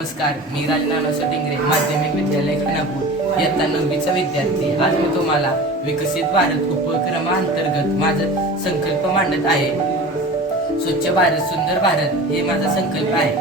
नमस्कार, मी राजनाथ टिंगरे माध्यमिक विद्यालय खानापूर इयत्ता 9वीचा विद्यार्थी। आज मी तुम्हाला विकसित भारत उपक्रमांतर्गत माझा संकल्प मांडत आहे। स्वच्छ भारत सुंदर भारत हे माझा संकल्प आहे।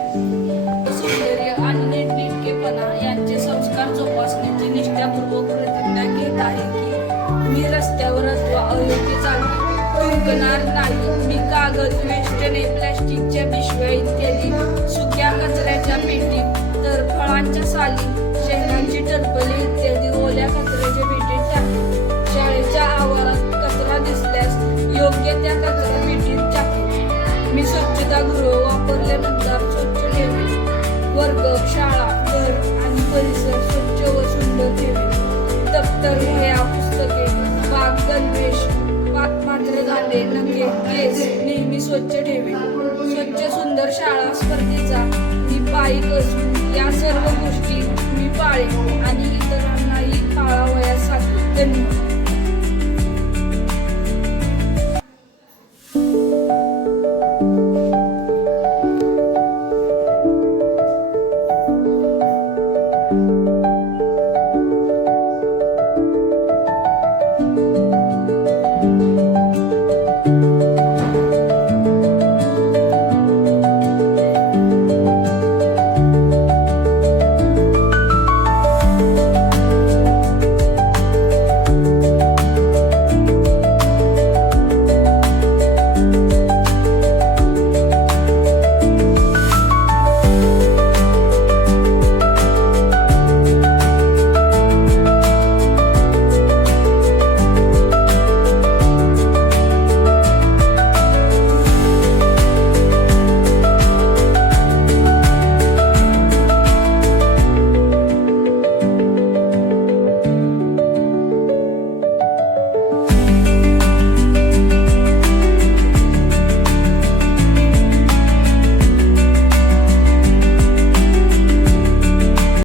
सौंदर्य आणि नीटनेटकेपणा यांचे संस्कार जोपासण्याची निष्ठापूर्वक प्रतिज्ञा घेत आहे की मी रस्त्यावर अथवा अयोग्य जागी थुंकणार नाही। मी कागद, वेस्टने, प्लास्टिकच्या पिशव्या इत्यादी सुक्या कचऱ्याच्या पेटीत तर फळांच्या साली, शेंगांची टरफले इत्यादी ओल्या कचऱ्याच्या पेटीत टाकते। शाळेच्या आवारात कचरा दिसल्यास योग्य त्या कचरा पेटीत टाकते। मी स्वच्छतागृह वापरल्यानंतर स्वच्छ ठेवेन। वर्ग, शाळा, घर आणि परिसर स्वच्छ व सुंदर ठेवेन। दप्तर, वह्या, पुस्तके, बाग, गणवेश, पादपात्र, दांडे, नखे, केस नेहमी स्वच्छ ठेवेन। स्वच्छ सुंदर शाळा स्पर्धेचा मी पायी असून या सर्व गोष्टी मी पाळेन आणि इतरांनाही पाळावयास सांगेन। धन्यवाद।